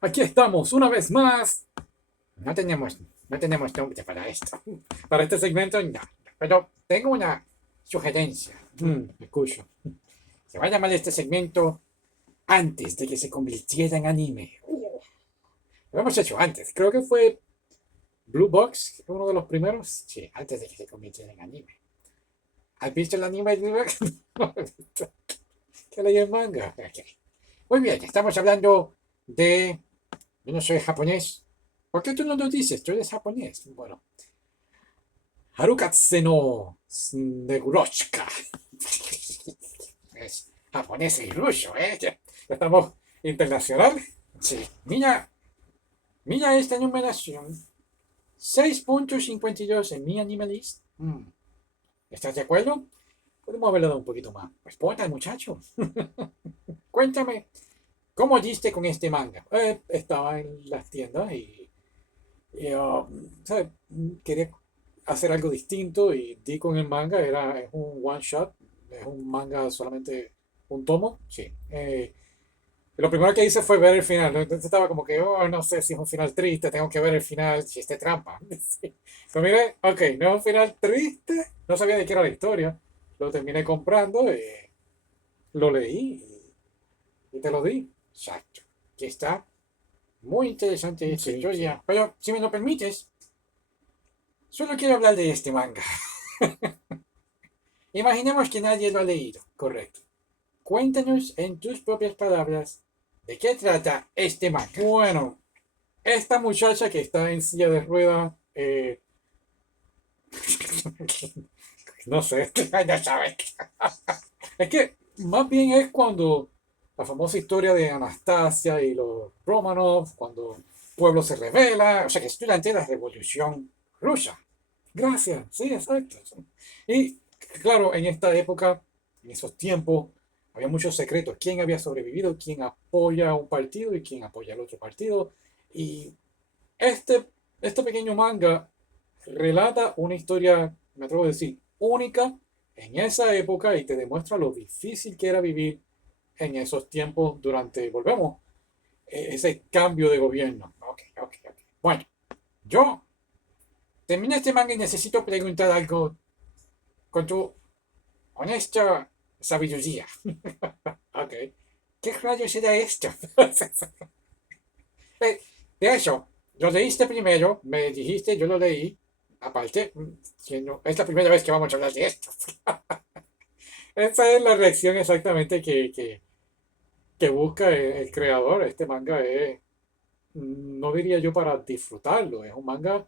Aquí estamos una vez más. No tenemos, no tenemos nombre para esto. Para este segmento, no. Pero tengo una sugerencia. Escucho. Se va a llamar este segmento antes de que se convirtiera en anime. Lo hemos hecho antes. Creo que fue Blue Box, uno de los primeros. Sí, antes de que se convirtiera en anime. ¿Has visto el anime? No he visto. ¿Qué leí el manga? Ok. Muy bien, estamos hablando de. Yo no soy japonés. ¿Por qué tú no lo dices? Tú eres japonés. Bueno, Harukatsu no Neguroshka. Es japonés y ruso, ¿eh? Ya estamos internacional. Sí. Mira esta numeración. 6.52 en mi anime list. ¿Estás de acuerdo? Podemos haberlo un poquito más. Pues ponte, muchacho. Cuéntame, ¿cómo diste con este manga? Estaba en las tiendas y ¿sabes? Quería hacer algo distinto y di con el manga. Es un one shot, es un manga solamente un tomo. Sí. Lo primero que hice fue ver el final, ¿no? Entonces estaba como que, oh, no sé si es un final triste, tengo que ver el final, chiste trampa. Sí. Pero mire, ok, no es un final triste, no sabía de qué era la historia. Lo terminé comprando, lo leí y te lo di. Exacto. Aquí está. Muy interesante esta Sí, sí. historia. Pero si me lo permites, solo quiero hablar de este manga. Imaginemos que nadie lo ha leído, correcto. Cuéntanos en tus propias palabras de qué trata este manga. Bueno, esta muchacha que está en silla de ruedas, no sé, ya sabes. Es que más bien es cuando la famosa historia de Anastasia y los Romanov, cuando el pueblo se revela, o sea que es durante la revolución rusa. Gracias, sí, exacto. Y claro, en esta época, en esos tiempos, había muchos secretos. ¿Quién había sobrevivido? ¿Quién apoya a un partido y quién apoya al otro partido? Y este, este pequeño manga relata una historia, me atrevo a decir, única en esa época y te demuestra lo difícil que era vivir en esos tiempos durante, volvemos, ese cambio de gobierno. Ok, ok, ok. Bueno, yo terminé este manga y necesito preguntar algo con tu honesta sabiduría. Ok. ¿Qué rayos era esto? De hecho, lo leíste primero, me dijiste, yo lo leí. Aparte, es la primera vez que vamos a hablar de esto. Esa es la reacción exactamente que busca el creador. Este manga es, no diría yo para disfrutarlo, es un manga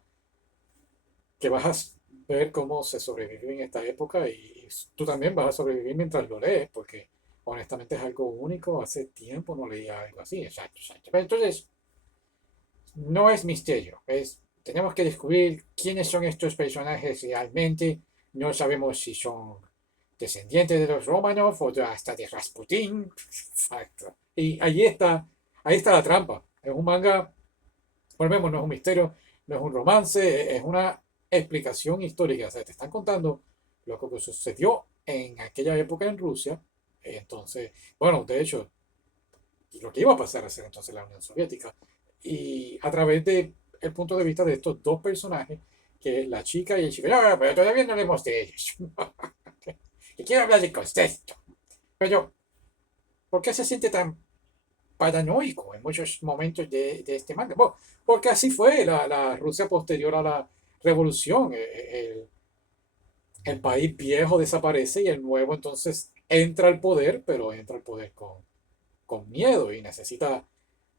que vas a ver cómo se sobrevive en esta época y tú también vas a sobrevivir mientras lo lees, porque honestamente es algo único. Hace tiempo no leía algo así, exacto, exacto. Pero entonces, no es misterio, tenemos que descubrir quiénes son estos personajes realmente. No sabemos si son descendientes de los Romanov o hasta de Rasputín. Exacto. Y ahí está la trampa. Es un manga, volvemos, no es un misterio, no es un romance, es una explicación histórica. O sea, te están contando lo que sucedió en aquella época en Rusia. Entonces, bueno, de hecho, lo que iba a pasar a ser entonces la Unión Soviética. Y a través de el punto de vista de estos dos personajes, que es la chica y el chico. No, pero todavía no hablemos de ellos. Que quiero hablar del contexto. Pero, ¿por qué se siente tan paranoico en muchos momentos de este manga? Bueno, porque así fue la Rusia posterior a la revolución. El país viejo desaparece y el nuevo entonces entra al poder, pero entra al poder con miedo y necesita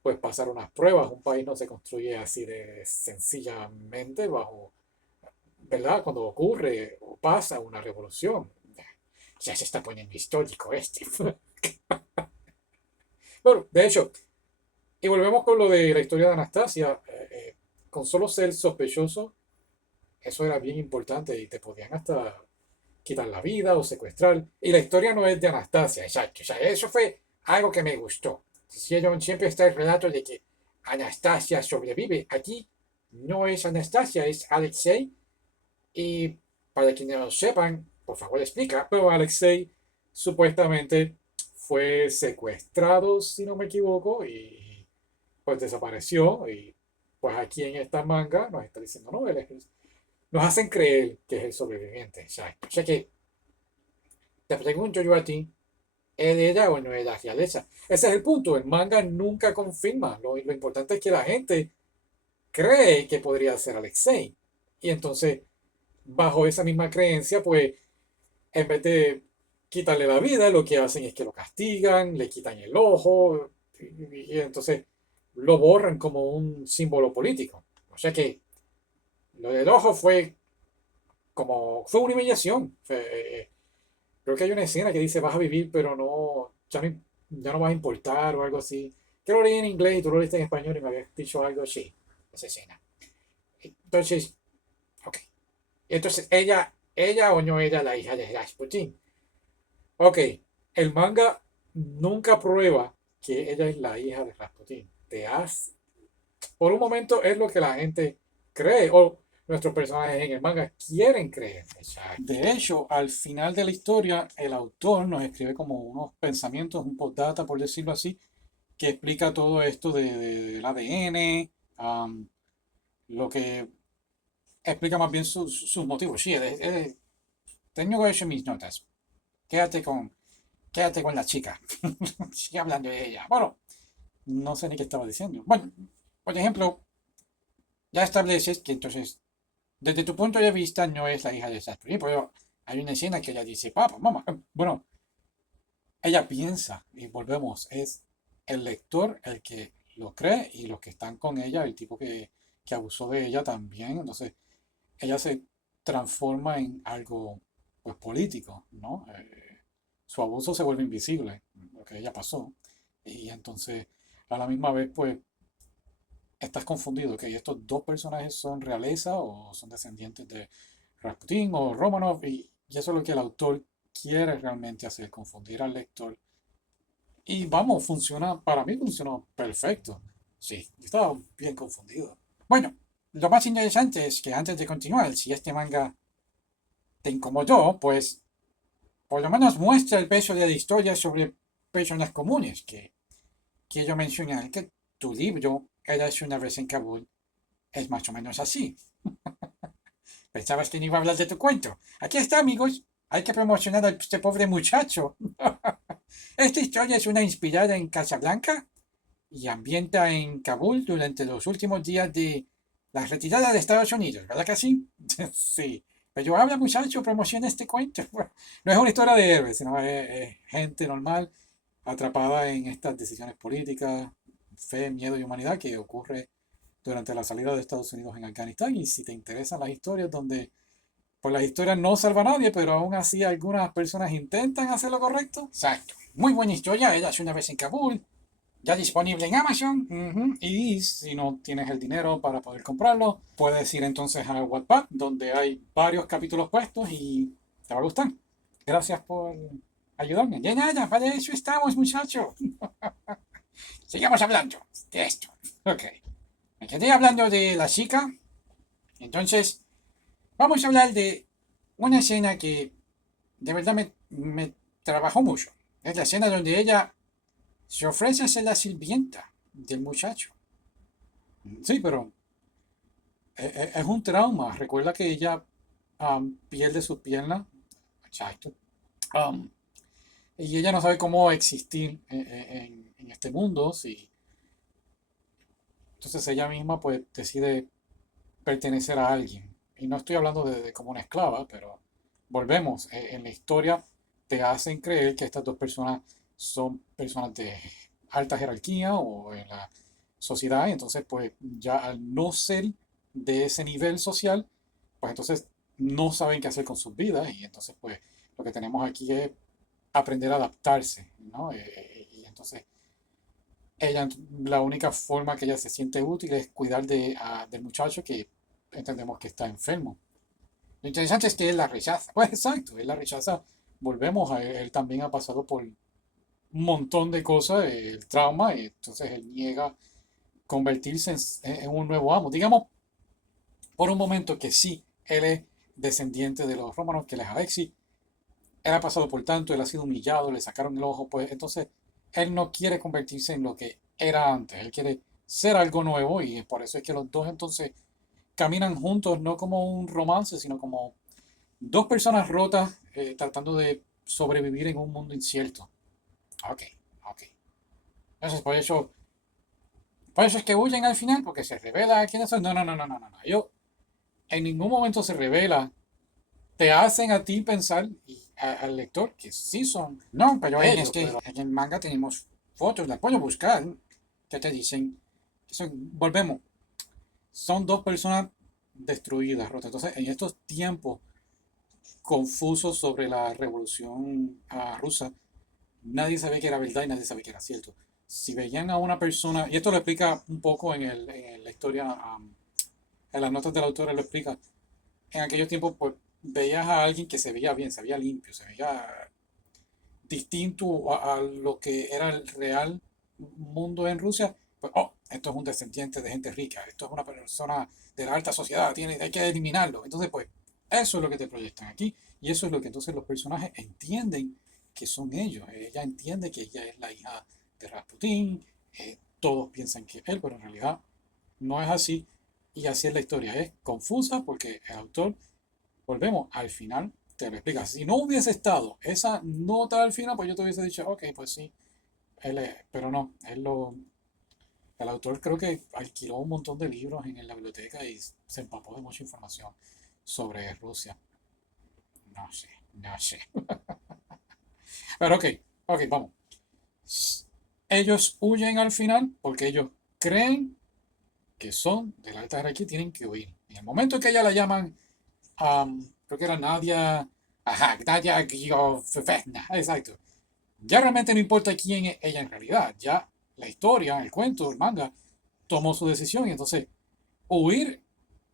pues pasar unas pruebas. Un país no se construye así de sencillamente bajo, ¿verdad? Cuando ocurre o pasa una revolución. Ya se está poniendo histórico este. Bueno, de hecho, y volvemos con lo de la historia de Anastasia. Con solo ser sospechoso, eso era bien importante y te podían hasta quitar la vida o secuestrar. Y la historia no es de Anastasia, exacto. O sea, eso fue algo que me gustó. Siempre está el relato de que Anastasia sobrevive. Aquí no es Anastasia, es Alexei. Y para quienes no lo sepan, por favor explica, pero Alexei supuestamente fue secuestrado, si no me equivoco, y pues desapareció. Y pues aquí en esta manga nos está diciendo, no, nos hacen creer que es el sobreviviente. Exacto. O sea que te pregunto yo a ti, ¿es de ella o no es la realeza? Ese es el punto. El manga nunca confirma. Lo importante es que la gente cree que podría ser Alexei. Y entonces, bajo esa misma creencia, pues, en vez de quitarle la vida, lo que hacen es que lo castigan, le quitan el ojo, y entonces lo borran como un símbolo político. O sea que lo del ojo fue una humillación. Creo que hay una escena que dice vas a vivir, pero ya no vas a importar o algo así. Que lo leí en inglés y tú lo leíste en español y me habías dicho algo así, esa escena. Entonces, ok. Entonces, ella o no era la hija de Rasputin. Ok, el manga nunca prueba que ella es la hija de Rasputin. Por un momento es lo que la gente cree, o nuestros personajes en el manga quieren creer. Exacto. De hecho, al final de la historia, el autor nos escribe como unos pensamientos, un postdata, por decirlo así, que explica todo esto del ADN, lo que explica más bien sus motivos. Sí, tengo hecho mis notas. Quédate con, quédate con la chica. Sigue hablando de ella. Bueno, no sé ni qué estaba diciendo. Bueno, por ejemplo, ya estableces que entonces, desde tu punto de vista, no es la hija de Sasori, pero hay una escena que ella dice, papá, mamá. Bueno, ella piensa, y volvemos, es el lector el que lo cree y los que están con ella, el tipo que abusó de ella también. Entonces, ella se transforma en algo pues político, ¿no? Su abuso se vuelve invisible, lo que ella pasó. Y entonces, a la misma vez, pues, estás confundido, que estos dos personajes son realeza o son descendientes de Rasputin o Romanov, y eso es lo que el autor quiere realmente hacer, confundir al lector. Y vamos, para mí funcionó perfecto. Sí, yo estaba bien confundido. Bueno, lo más interesante es que antes de continuar, si este manga te incomodó, pues por lo menos muestra el peso de la historia sobre personas comunes, que quiero mencionar que tu libro, Eras una vez en Kabul, es más o menos así. Pensabas que no iba a hablar de tu cuento. Aquí está, amigos. Hay que promocionar a este pobre muchacho. Esta historia es una inspirada en Casablanca y ambienta en Kabul durante los últimos días de la retirada de Estados Unidos, ¿verdad que sí? Sí. Pero habla muchacho, promociona este cuento. Bueno, no es una historia de héroes, sino es gente normal atrapada en estas decisiones políticas, fe, miedo y humanidad que ocurre durante la salida de Estados Unidos en Afganistán. Y si te interesan las historias donde, pues las historias no salvan a nadie, pero aún así algunas personas intentan hacer lo correcto. Exacto. Muy buena historia, eras una vez en Kabul, ya disponible en Amazon. Y si no tienes el dinero para poder comprarlo, puedes ir entonces a Wattpad, donde hay varios capítulos puestos y te va a gustar. Gracias por ayudarme. De nada, para eso estamos, muchachos. Sigamos hablando de esto. Ok. Me quedé hablando de la chica. Entonces, vamos a hablar de una escena que de verdad me trabajó mucho. Es la escena donde ella se ofrece a ser la sirvienta del muchacho. Sí, pero es un trauma. Recuerda que ella pierde sus piernas. Exacto. Um, y ella no sabe cómo existir en este mundo. Sí. Entonces ella misma pues decide pertenecer a alguien. Y no estoy hablando de como una esclava, pero volvemos. En la historia te hacen creer que estas dos personas son personas de alta jerarquía o en la sociedad. Y entonces pues ya al no ser de ese nivel social, pues entonces no saben qué hacer con sus vidas. Y entonces pues lo que tenemos aquí es aprender a adaptarse, ¿no? Y entonces ella, la única forma que ella se siente útil es cuidar del muchacho que entendemos que está enfermo. Lo interesante es que él la rechaza. Pues exacto, él la rechaza. Volvemos a él también ha pasado por un montón de cosas, el trauma, y entonces él niega convertirse en un nuevo amo. Digamos, por un momento que sí, él es descendiente de los romanos, que él es Alexis, él ha pasado por tanto, él ha sido humillado, le sacaron el ojo, pues entonces él no quiere convertirse en lo que era antes, él quiere ser algo nuevo y por eso es que los dos entonces caminan juntos, no como un romance, sino como dos personas rotas tratando de sobrevivir en un mundo incierto. Ok, ok. Entonces por eso es que huyen al final, porque se revela quiénes son. No, no, no, no, no, no, no. Yo, en ningún momento se revela. Te hacen a ti pensar y al lector que sí son no, pero ellos, pero en el manga tenemos fotos, las puedo buscar, que te dicen que volvemos, son dos personas destruidas, rotas. Entonces, en estos tiempos confusos sobre la revolución rusa, nadie sabía que era verdad y nadie sabía que era cierto. Si veían a una persona, y esto lo explica un poco en la historia, en las notas del autor lo explica, en aquellos tiempos pues veías a alguien que se veía bien, se veía limpio, se veía distinto a lo que era el real mundo en Rusia, pues, oh, esto es un descendiente de gente rica, esto es una persona de la alta sociedad, hay que eliminarlo. Entonces, pues, eso es lo que te proyectan aquí, y eso es lo que entonces los personajes entienden que son ellos. Ella entiende que ella es la hija de Rasputín, todos piensan que es él, pero en realidad no es así, y así es la historia. Es confusa porque el autor, volvemos, al final te lo explica. Si no hubiese estado esa nota al final, pues yo te hubiese dicho, ok, pues sí, él es, pero no, el autor creo que alquiló un montón de libros en la biblioteca y se empapó de mucha información sobre Rusia. No sé, no sé. Pero ok, ok, vamos. Ellos huyen al final porque ellos creen que son de la alta jerarquía y tienen que huir. En el momento que ella la llaman, creo que era Nadia, ajá, Nadia Giovevna, exacto. Ya realmente no importa quién es ella en realidad, ya la historia, el cuento, el manga, tomó su decisión y entonces huir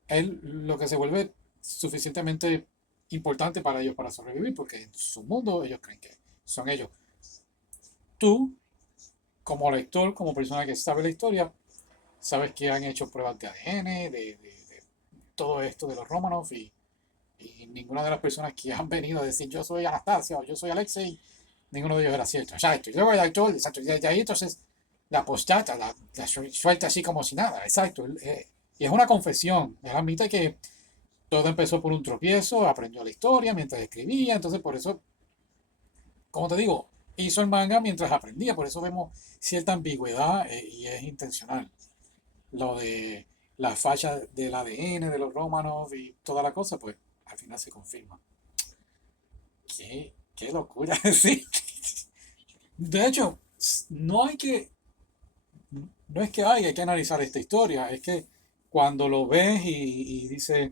es lo que se vuelve suficientemente importante para ellos para sobrevivir, porque en su mundo ellos creen que son ellos. Tú, como lector, como persona que sabe la historia, sabes que han hecho pruebas de ADN, de todo esto de los Romanov y ninguna de las personas que han venido a decir yo soy Anastasia o yo soy Alexei, ninguno de ellos era cierto. Exacto. Y luego el actor, exacto, y de ahí entonces la postdata, la suelta así como si nada, exacto. Y es una confesión. Él admite que todo empezó por un tropiezo, aprendió la historia mientras escribía, entonces por eso, como te digo, hizo el manga mientras aprendía, por eso vemos cierta ambigüedad y es intencional. Lo de la falla del ADN de los Romanov y toda la cosa, pues al final se confirma. Qué locura, sí. De hecho, no hay que, no es que hay que analizar esta historia, es que cuando lo ves y dices,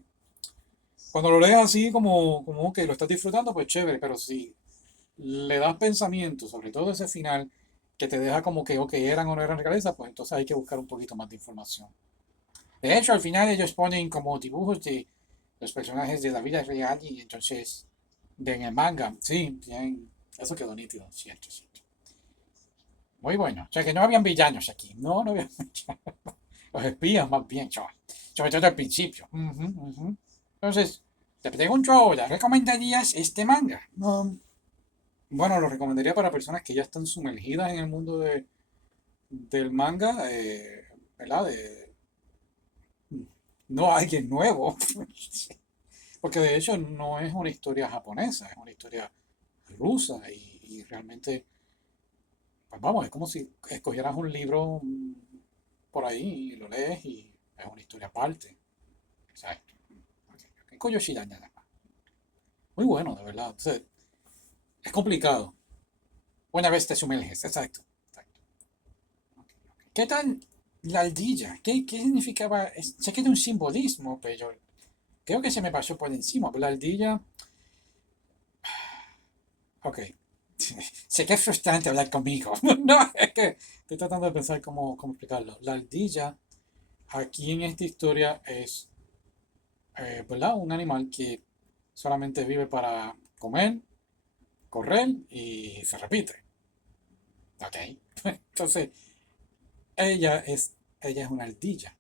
cuando lo lees así como que lo estás disfrutando, pues chévere, pero si le das pensamiento, sobre todo ese final, que te deja como que, ok, eran o no eran realeza, pues entonces hay que buscar un poquito más de información. De hecho, al final ellos ponen como dibujos de los personajes de la vida real y entonces en el manga, sí, bien, eso quedó nítido, cierto, cierto. Muy bueno. O sea que no habían villanos aquí. No, no había villanos. Los espías más bien, chaval. Sobre todo al principio. Ujú, ujú. Entonces, te pregunto ahora, ¿recomendarías este manga? Bueno, lo recomendaría para personas que ya están sumergidas en el mundo del manga, ¿verdad? No alguien nuevo. Porque de hecho no es una historia japonesa, es una historia rusa y realmente, pues vamos, es como si escogieras un libro por ahí y lo lees y es una historia aparte. Exacto. Qué curiosidad nada más. Muy bueno, de verdad. Entonces, es complicado. Una vez te sumerges, exacto. Exacto. ¿Qué tal la aldilla? ¿Qué significaba? Sé que es un simbolismo, pero creo que se me pasó por encima. La aldilla, ok. Sé que es frustrante hablar conmigo. No, es que estoy tratando de pensar cómo explicarlo. La aldilla, aquí en esta historia, es ¿verdad? Un animal que solamente vive para comer, correr y se repite. ¿Ok? Entonces, ella es, ella es una ardilla.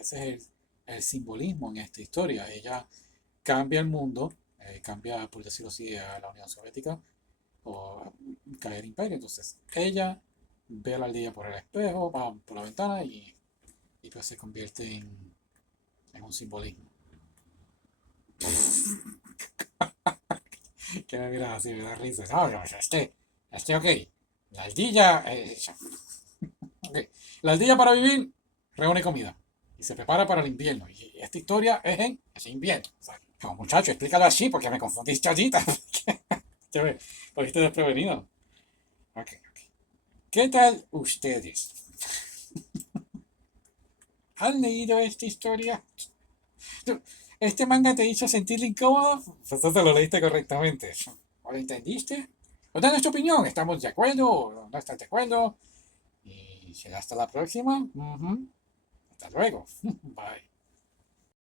Ese es el simbolismo en esta historia. Ella cambia el mundo. cambia, por decirlo así, a la Unión Soviética o cae el imperio. Entonces ella ve a la ardilla por el espejo, va por la ventana y pues se convierte en un simbolismo. Que me miras así, me da risa. No, no, ok. La ardilla, ok. La ardilla para vivir reúne comida y se prepara para el invierno. Y esta historia es en ese invierno. O sea, como muchacho, explícalo así porque me confundiste ahorita. Te me cogiste desprevenido. Ok, ok. ¿Qué tal ustedes? ¿Han leído esta historia? ¿Este manga te hizo sentir incómodo? Pues entonces lo leíste correctamente. ¿O lo entendiste? ¿O danos tu opinión? ¿Estamos de acuerdo o no estás de acuerdo? Y será hasta la próxima. Hasta luego. Bye.